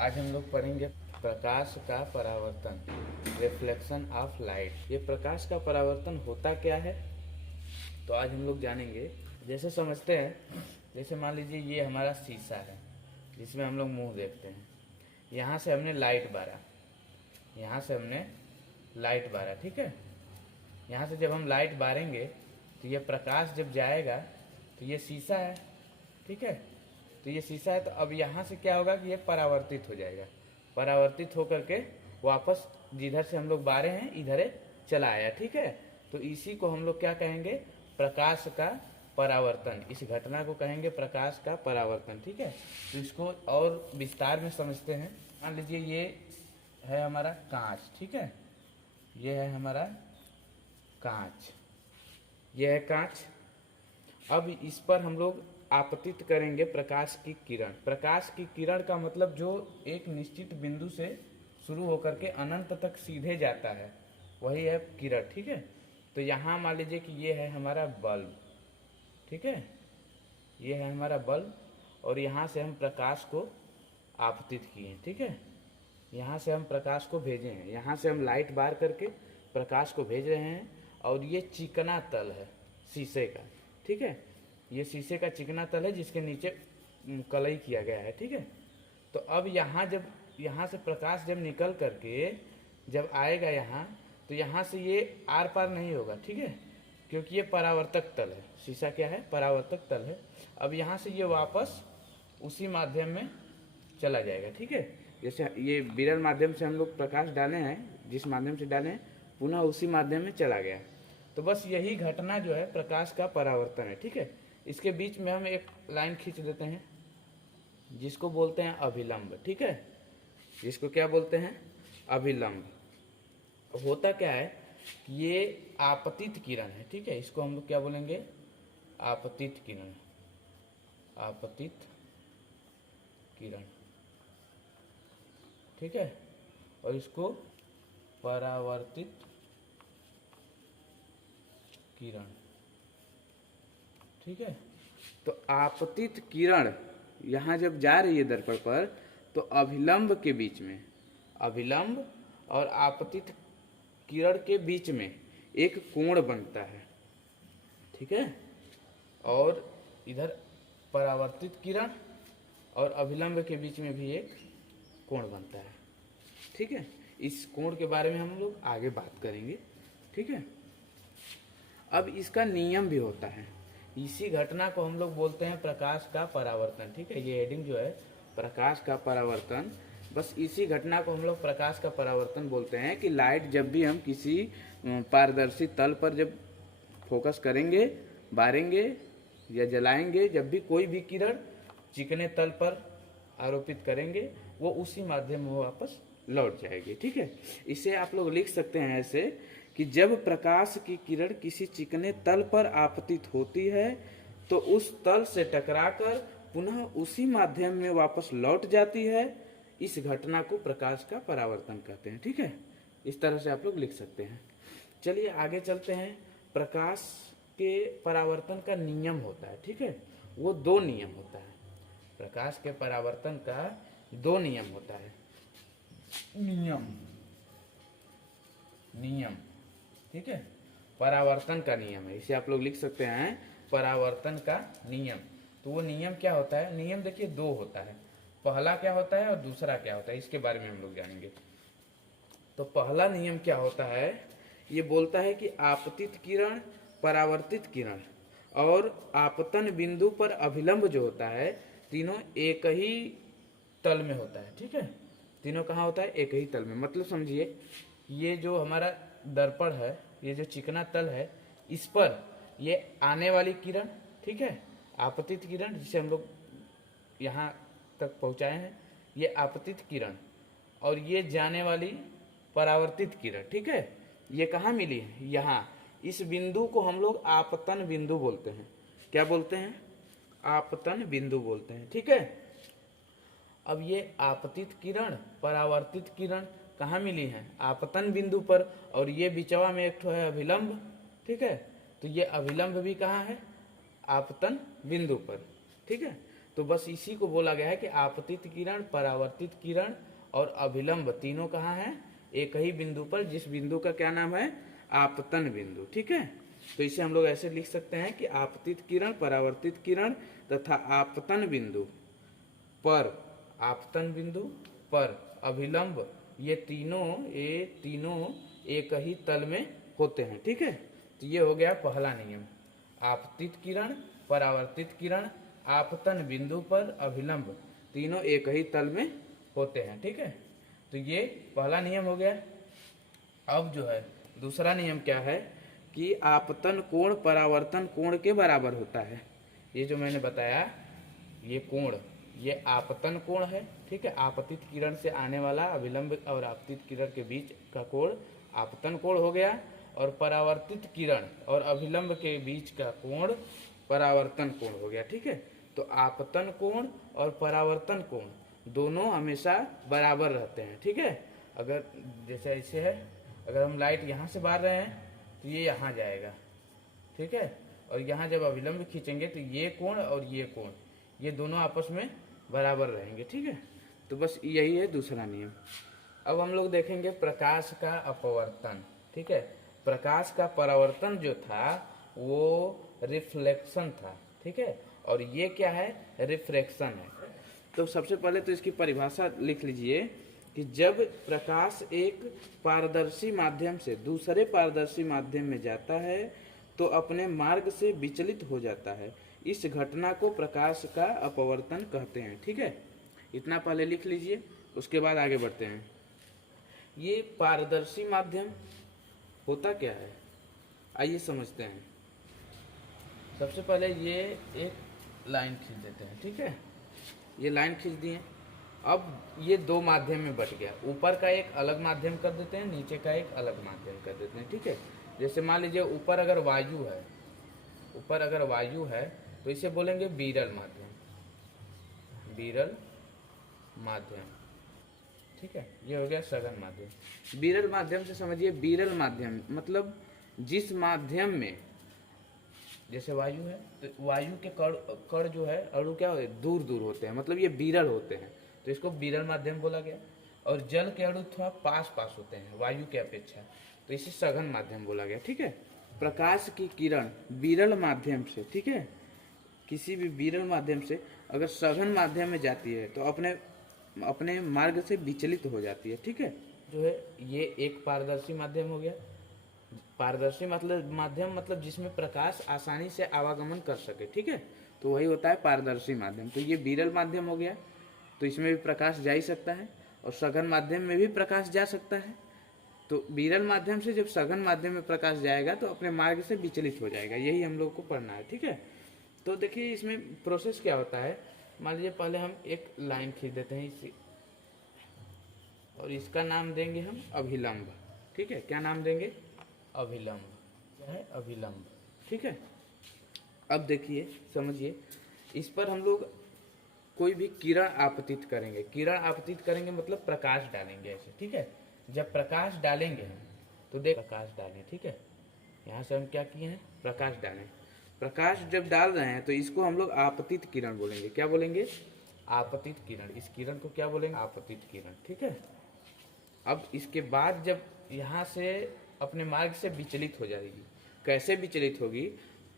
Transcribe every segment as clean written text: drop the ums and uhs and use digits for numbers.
आज हम लोग पढ़ेंगे प्रकाश का परावर्तन, रिफ्लेक्शन ऑफ लाइट। ये प्रकाश का परावर्तन होता क्या है, तो आज हम लोग जानेंगे। जैसे समझते हैं, जैसे मान लीजिए ये हमारा शीशा है जिसमें हम लोग मुंह देखते हैं। यहाँ से हमने लाइट बारा, यहाँ से हमने लाइट बारा, ठीक है। यहाँ से जब हम लाइट बारेंगे तो ये प्रकाश जब जाएगा तो ये शीशा है, ठीक है। तो ये शीशा है, तो अब यहाँ से क्या होगा कि ये परावर्तित हो जाएगा। परावर्तित होकर के वापस जिधर से हम लोग बारे हैं इधर चला आया, ठीक है। तो इसी को हम लोग क्या कहेंगे, प्रकाश का परावर्तन। इस घटना को कहेंगे प्रकाश का परावर्तन, ठीक है। तो इसको और विस्तार में समझते हैं। मान लीजिए ये है हमारा कांच, ठीक है। ये है हमारा कांच, ये है कांच। अब इस पर हम लोग आपतित करेंगे प्रकाश की किरण। प्रकाश की किरण का मतलब जो एक निश्चित बिंदु से शुरू होकर के अनंत तक सीधे जाता है, वही है किरण, ठीक है। तो यहाँ मान लीजिए कि ये है हमारा बल्ब, ठीक है। ये है हमारा बल्ब और यहाँ से हम प्रकाश को आपतित किए, ठीक है। यहाँ से हम प्रकाश को भेजे हैं, यहाँ से हम लाइट बार करके प्रकाश को भेज रहे हैं। और ये चिकना तल है शीशे का, ठीक है। ये शीशे का चिकना तल है जिसके नीचे कलई किया गया है, ठीक है। तो अब यहाँ जब यहाँ से प्रकाश जब निकल करके जब आएगा यहाँ, तो यहाँ से ये आर पार नहीं होगा, ठीक है, क्योंकि ये परावर्तक तल है। शीशा क्या है, परावर्तक तल है। अब यहाँ से ये वापस उसी माध्यम में चला जाएगा, ठीक है। जैसे ये विरल माध्यम से हम लोग प्रकाश डाले हैं, जिस माध्यम से डाले हैं पुनः उसी माध्यम में चला गया। तो बस यही घटना जो है प्रकाश का परावर्तन है, ठीक है। इसके बीच में हम एक लाइन खींच देते हैं जिसको बोलते हैं अभिलंब, ठीक है। जिसको क्या बोलते हैं, अभिलंब। होता क्या है कि ये आपतित किरण है, ठीक है। इसको हम लोग क्या बोलेंगे, आपतित किरण, आपतित किरण, ठीक है। और इसको परावर्तित किरण, ठीक है। तो आपतित किरण यहाँ जब जा रही है दर्पण पर, तो अभिलंब के बीच में, अभिलंब और आपतित किरण के बीच में एक कोण बनता है, ठीक है। और इधर परावर्तित किरण और अभिलंब के बीच में भी एक कोण बनता है, ठीक है। इस कोण के बारे में हम लोग आगे बात करेंगे, ठीक है। अब इसका नियम भी होता है। इसी घटना को हम लोग बोलते हैं प्रकाश का परावर्तन, ठीक है। ये हेडिंग जो है प्रकाश का परावर्तन, बस इसी घटना को हम लोग प्रकाश का परावर्तन बोलते हैं। कि लाइट जब भी हम किसी पारदर्शी तल पर जब फोकस करेंगे, बारेंगे या जलाएंगे, जब भी कोई भी किरण चिकने तल पर आरोपित करेंगे, वो उसी माध्यम में वापस लौट जाएगी, ठीक है। इसे आप लोग लिख सकते हैं ऐसे कि जब प्रकाश की किरण किसी चिकने तल पर आपतित होती है, तो उस तल से टकराकर पुनः उसी माध्यम में वापस लौट जाती है। इस घटना को प्रकाश का परावर्तन कहते हैं, ठीक है। इस तरह से आप लोग लिख सकते हैं। चलिए आगे चलते हैं। प्रकाश के परावर्तन का नियम होता है, ठीक है। वो दो नियम होता है। प्रकाश के परावर्तन का दो नियम होता है। नियम, नियम, ठीक है। परावर्तन का नियम है, इसे आप लोग लिख सकते हैं परावर्तन का नियम। तो वो नियम क्या होता है, नियम देखिए दो होता है। पहला क्या होता है और दूसरा क्या होता है, इसके बारे में हम लोग जानेंगे। तो पहला नियम क्या होता है, ये बोलता है कि आपतित किरण, परावर्तित किरण और आपतन बिंदु पर अभिलंब जो होता है, तीनों एक ही तल में होता है, ठीक है। तीनों कहाँ होता है, एक ही तल में। मतलब समझिए, ये जो हमारा दर्पण है, ये जो चिकना तल है, इस पर ये आने वाली किरण, ठीक है, आपतित किरण, जिसे हम लोग यहाँ तक पहुँचाए हैं, ये आपतित किरण। और ये जाने वाली परावर्तित किरण, ठीक है, ये कहाँ मिली है, यहाँ। इस बिंदु को हम लोग आपतन बिंदु बोलते हैं। क्या बोलते हैं, आपतन बिंदु बोलते हैं, ठीक है। अब ये आपतित किरण, परावर्तित किरण कहाँ मिली है, आपतन बिंदु पर। और ये बिचवा में एक ठो है अभिलंब, ठीक है। तो ये अभिलंब भी कहाँ है, आपतन बिंदु पर, ठीक है। तो तो बस इसी को बोला गया है कि आपतित किरण, परावर्तित किरण और अभिलंब तीनों कहाँ हैं? एक ही बिंदु पर, जिस बिंदु का क्या नाम है? आपतन बिंदु। ठीक है, तो इसे हम लोग ऐसे लिख सकते हैं कि आपतित किरण, परावर्तित किरण तथा आपतन बिंदु पर, आपतन बिंदु पर अभिलंब, ये तीनों एक ही तल में होते हैं। ठीक है, तो ये हो गया पहला नियम। आपतित किरण, परावर्तित किरण, आपतन बिंदु पर अभिलंब तीनों एक ही तल में होते हैं। ठीक है, तो ये पहला नियम हो गया। अब जो है दूसरा नियम क्या है कि आपतन कोण परावर्तन कोण के बराबर होता है। ये जो मैंने बताया, ये कोण, ये आपतन कोण है। ठीक है, आपतित किरण से आने वाला अभिलंब और आपतित किरण के बीच का कोण आपतन कोण हो गया, और परावर्तित किरण और अभिलंब के बीच का कोण परावर्तन कोण हो गया। ठीक है, तो आपतन कोण और परावर्तन कोण दोनों हमेशा बराबर रहते हैं। ठीक है, अगर जैसे ऐसे है, अगर हम लाइट यहाँ से बाहर रहे हैं तो ये यहाँ जाएगा। ठीक है, और यहाँ जब अभिलंब खींचेंगे तो ये कोण और ये कोण, ये दोनों आपस में बराबर रहेंगे। ठीक है, तो बस यही है दूसरा नियम। अब हम लोग देखेंगे प्रकाश का अपवर्तन। ठीक है, प्रकाश का परावर्तन जो था वो रिफ्लेक्शन था। ठीक है, और ये क्या है? रिफ्रैक्शन है। तो सबसे पहले तो इसकी परिभाषा लिख लीजिए कि जब प्रकाश एक पारदर्शी माध्यम से दूसरे पारदर्शी माध्यम में जाता है तो अपने मार्ग से विचलित हो जाता है। इस घटना को प्रकाश का अपवर्तन कहते हैं। ठीक है, इतना पहले लिख लीजिए, उसके बाद आगे बढ़ते हैं। ये पारदर्शी माध्यम होता क्या है, आइए समझते हैं। सबसे पहले ये एक लाइन खींच देते हैं। ठीक है, ये लाइन खींच दिए। अब ये दो माध्यम में बट गया, ऊपर का एक अलग माध्यम कर देते हैं, नीचे का एक अलग माध्यम कर देते हैं। ठीक है, जैसे मान लीजिए ऊपर अगर वायु है, ऊपर अगर वायु है तो इसे बोलेंगे विरल माध्यम, विरल माध्यम। ठीक है, ये हो गया सघन माध्यम। विरल माध्यम से समझिए, विरल माध्यम मतलब जिस माध्यम में, जैसे वायु है तो वायु के कण जो है अणु क्या होते हैं? दूर दूर होते हैं, मतलब ये विरल होते हैं, तो इसको विरल माध्यम बोला गया। और जल के अणु थोड़ा पास पास होते हैं वायु के अपेक्षा, तो इसे सघन माध्यम बोला गया। ठीक है, प्रकाश की किरण विरल माध्यम से, ठीक है, किसी भी विरल माध्यम से अगर सघन माध्यम में जाती है तो अपने मार्ग से विचलित हो जाती है। ठीक है, जो है ये एक पारदर्शी माध्यम हो गया। पारदर्शी मतलब माध्यम मतलब जिसमें प्रकाश आसानी से आवागमन कर सके। ठीक है, तो वही होता है पारदर्शी माध्यम। तो ये विरल माध्यम हो गया, तो इसमें भी प्रकाश जा ही सकता है, और सघन माध्यम में भी प्रकाश जा सकता है। तो विरल माध्यम से जब सघन माध्यम में प्रकाश जाएगा तो अपने मार्ग से विचलित हो जाएगा, यही हम लोग को पढ़ना है। ठीक है, तो देखिए इसमें प्रोसेस क्या होता है। मान लीजिए पहले हम एक लाइन खींच देते हैं इसी, और इसका नाम देंगे हम अभिलंब। ठीक है, क्या नाम देंगे? अभिलंब। क्या है? अभिलंब। ठीक है, अब देखिए समझिए, इस पर हम लोग कोई भी किरण आपतित करेंगे। किरण आपतित करेंगे मतलब प्रकाश डालेंगे ऐसे। ठीक है, जब प्रकाश डालेंगे हम तो देख प्रकाश डालें। ठीक है, यहाँ से हम क्या किए हैं? प्रकाश डालें। प्रकाश जब डाल रहे हैं तो इसको हम लोग आपतित किरण बोलेंगे। क्या बोलेंगे? आपतित किरण। इस किरण को क्या बोलेंगे? आपतित किरण। ठीक है, अब इसके बाद जब यहाँ से अपने मार्ग से विचलित हो जाएगी। कैसे विचलित होगी?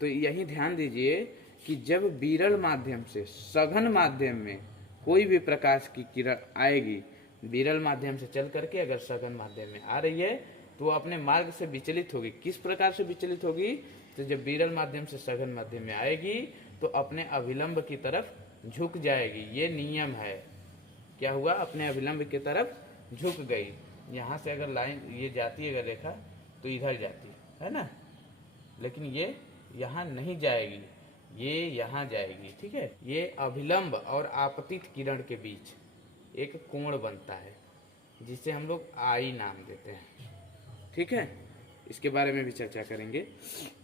तो यही ध्यान दीजिए कि जब विरल माध्यम से सघन माध्यम में कोई भी प्रकाश की किरण आएगी, विरल माध्यम से चल करके अगर सघन माध्यम में आ रही है तो वो अपने मार्ग से विचलित होगी। किस प्रकार से विचलित होगी? तो जब विरल माध्यम से सघन माध्यम में आएगी तो अपने अभिलंब की तरफ झुक जाएगी। ये नियम है। क्या हुआ? अपने अभिलंब की तरफ झुक गई। यहाँ से अगर लाइन ये जाती है, अगर रेखा, तो इधर जाती है ना, लेकिन ये यहाँ नहीं जाएगी, ये यहाँ जाएगी। ठीक है, ये अभिलंब और आपतित किरण के बीच एक कोण बनता है जिसे हम लोग आई नाम देते हैं। ठीक है, इसके बारे में भी चर्चा करेंगे।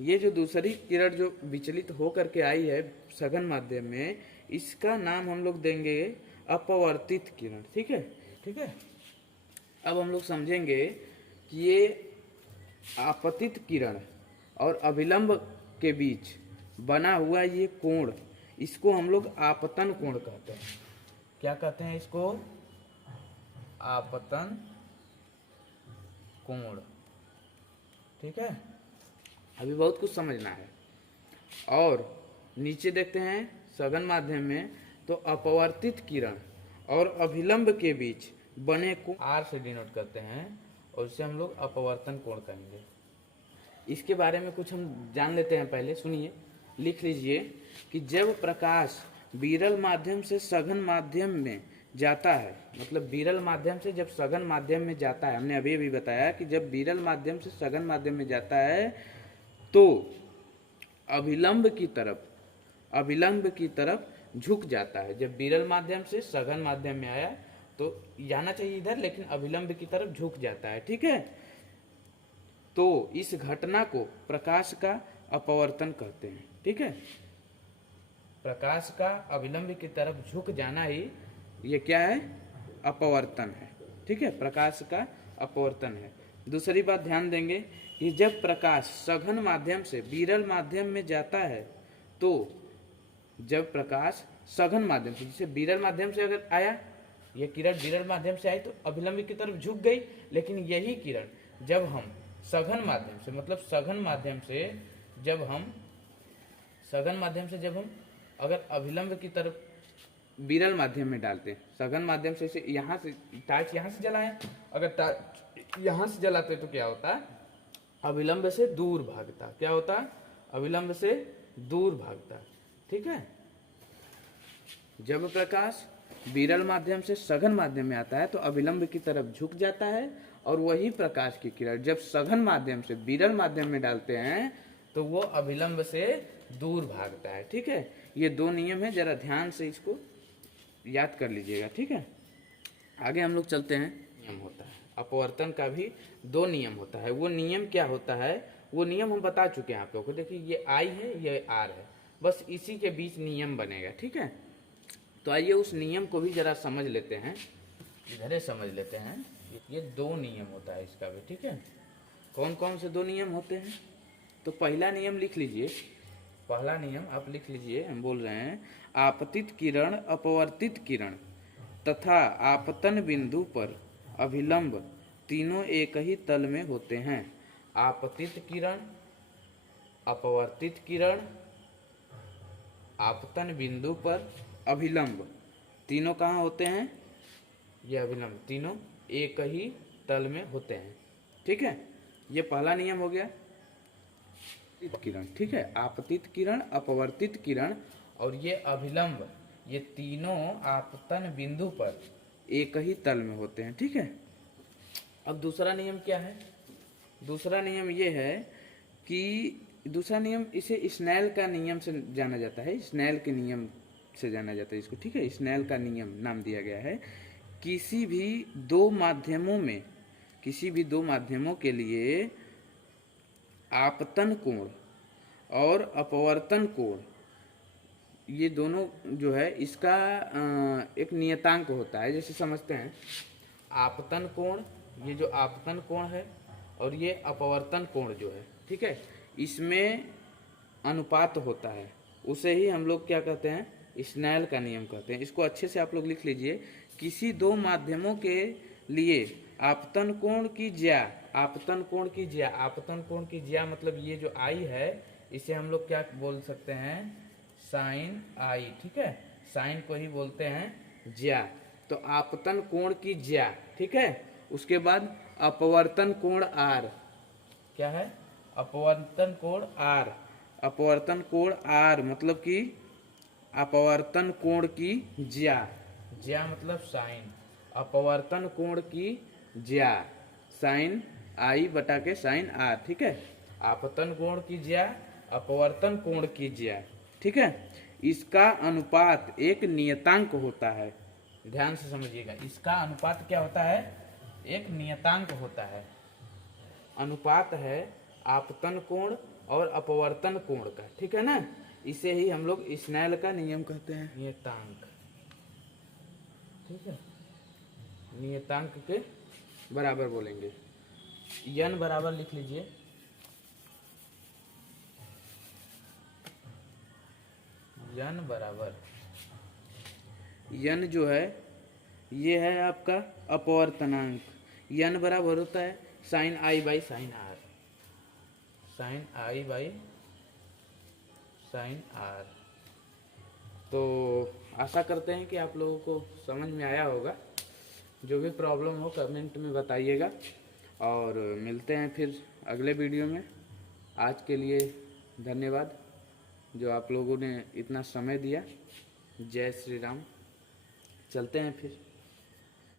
ये जो दूसरी किरण जो विचलित होकर के आई है सघन माध्यम में, इसका नाम हम लोग देंगे अपवर्तित किरण। ठीक है, ठीक है, अब हम लोग समझेंगे कि ये आपतित किरण और अभिलंब के बीच बना हुआ ये कोण, इसको हम लोग आपतन कोण कहते हैं। क्या कहते हैं इसको? आपतन कोण। ठीक है, अभी बहुत कुछ समझना है। और नीचे देखते हैं सघन माध्यम में, तो अपवर्तित किरण और अभिलंब के बीच बने कोण आर से डिनोट करते हैं और इसे हम लोग अपवर्तन कोण कहेंगे। इसके बारे में कुछ हम जान लेते हैं। पहले सुनिए, लिख लीजिए कि जब प्रकाश विरल माध्यम से सघन माध्यम में जाता है, मतलब विरल माध्यम से जब सघन माध्यम में जाता है, हमने अभी अभी बताया कि जब विरल माध्यम से सघन माध्यम में जाता है तो अभिलंब की तरफ झुक जाता है। जब विरल माध्यम से सघन माध्यम में आया तो जाना चाहिए इधर, लेकिन अभिलंब की तरफ झुक जाता है। ठीक है, तो इस घटना को प्रकाश का अपवर्तन कहते हैं। ठीक है, प्रकाश का अभिलंब की तरफ झुक जाना ही ये क्या है? अपवर्तन है। ठीक है, प्रकाश का अपवर्तन है। दूसरी बात ध्यान देंगे कि जब प्रकाश सघन माध्यम से विरल माध्यम में जाता है, तो जब प्रकाश सघन माध्यम से, जैसे विरल माध्यम से अगर आया, ये किरण विरल माध्यम से आई तो अभिलंब की तरफ झुक गई, लेकिन यही किरण जब हम सघन माध्यम से, मतलब सघन माध्यम से जब हम अगर अभिलंब की तरफ विरल माध्यम में डालते हैं, सघन माध्यम से यहाँ से टार्च यहाँ से जलाएं, अगर टार्च यहाँ से जलाते तो क्या होता? अभिलंब से दूर भागता। क्या होता? अभिलंब से दूर भागता। ठीक है, जब प्रकाश विरल माध्यम से सघन माध्यम में आता है तो अभिलंब की तरफ झुक जाता है, और वही प्रकाश की किरण जब सघन माध्यम से विरल माध्यम में डालते हैं तो वो अभिलंब से दूर भागता है। ठीक है, ये दो नियम है, जरा ध्यान से इसको याद कर लीजिएगा। ठीक है, आगे हम लोग चलते हैं। नियम होता है अपवर्तन का भी दो नियम होता है। वो नियम क्या होता है? वो नियम हम बता चुके हैं आप लोगों को। देखिए, ये आई है, ये आर है, बस इसी के बीच नियम बनेगा। ठीक है, तो आइए उस नियम को भी जरा समझ लेते हैं, इधर समझ लेते हैं। ये दो नियम होता है इसका भी। ठीक है, कौन कौन से दो नियम होते हैं? तो पहला नियम लिख लीजिए, पहला नियम आप लिख लीजिए। हम बोल रहे हैं आपतित किरण, अपवर्तित किरण तथा आपतन बिंदु पर अभिलंब तीनों एक ही तल में होते हैं। आपतित किरण, अपवर्तित किरण, आपतन बिंदु पर अभिलंब तीनों कहाँ होते हैं? ये अभिलंब तीनों एक ही तल में होते हैं। ठीक है, ये पहला नियम हो गया। किरण, ठीक है, आपतित किरण, अपवर्तित किरण और ये अभिलंब, ये तीनों आपतन बिंदु पर एक ही तल में होते हैं। ठीक है, अब दूसरा नियम क्या है? दूसरा नियम ये है कि दूसरा नियम, इसे स्नेल का नियम से जाना जाता है। स्नेल के नियम से जाना जाता है इसको। ठीक है, स्नेल का नियम नाम दिया गया है। किसी भी दो माध्यमों के लिए आपतन कोण और अपवर्तन कोण, ये दोनों जो है इसका एक नियतांक होता है। जैसे समझते हैं, आपतन कोण, ये जो आपतन कोण है और ये अपवर्तन कोण जो है, ठीक है, इसमें अनुपात होता है। उसे ही हम लोग क्या कहते हैं? स्नेल का नियम कहते हैं। इसको अच्छे से आप लोग लिख लीजिए। किसी दो माध्यमों के लिए आपतन कोण की ज्या, आपतन कोण की ज्या, आपतन कोण की ज्या मतलब ये जो आई है इसे हम लोग क्या बोल सकते हैं? साइन आई। ठीक है, साइन को ही बोलते हैं ज्या। तो आपतन कोण की ज्या, ठीक है। उसके बाद अपवर्तन कोण आर, क्या है? अपवर्तन कोण आर। अपवर्तन कोण आर मतलब कि अपवर्तन कोण की ज्या, ज्या मतलब साइन, अपवर्तन कोण की ज्या, साइन आई बटा के साइन आर। ठीक है, आपतन कोण की ज्या, अपवर्तन कोण की ज्या। ठीक है, इसका अनुपात एक नियतांक होता है। ध्यान से समझिएगा, इसका अनुपात क्या होता है? एक नियतांक होता है। अनुपात है आपतन कोण और अपवर्तन कोण का। ठीक है ना, इसे ही हम लोग स्नेल का नियम कहते हैं, नियतांक। ठीक है, नियतांक के बराबर बोलेंगे। n बराबर लिख लीजिए, यन बराबर, यन जो है ये है आपका अपवर्तनांक। यन बराबर होता है sine i by sine r, sine i by sine r. तो आशा करते हैं कि आप लोगों को समझ में आया होगा। जो भी प्रॉब्लम हो कमेंट में बताइएगा, और मिलते हैं फिर अगले वीडियो में। आज के लिए धन्यवाद जो आप लोगों ने इतना समय दिया। जय श्री राम। चलते हैं फिर।